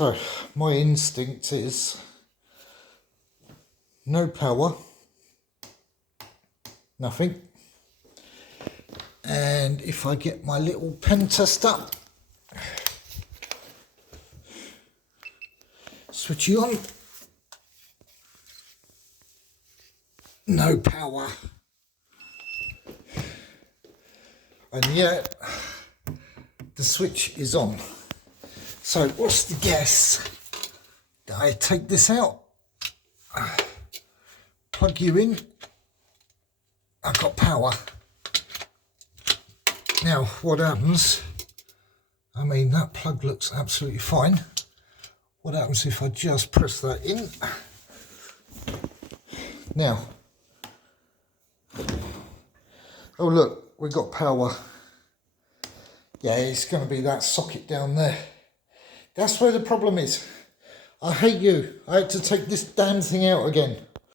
So my instinct is no power, nothing. And if I get my little pen tester, switch it on, no power. And yet the switch is on. So what's the guess? Do I take this out, plug you in, I've got power. Now what happens, I mean that plug looks absolutely fine. What happens if I just press that in? Now, oh look, we've got power. Yeah, it's going to be that socket down there. That's where the problem is. I hate you. I had to take this damn thing out again.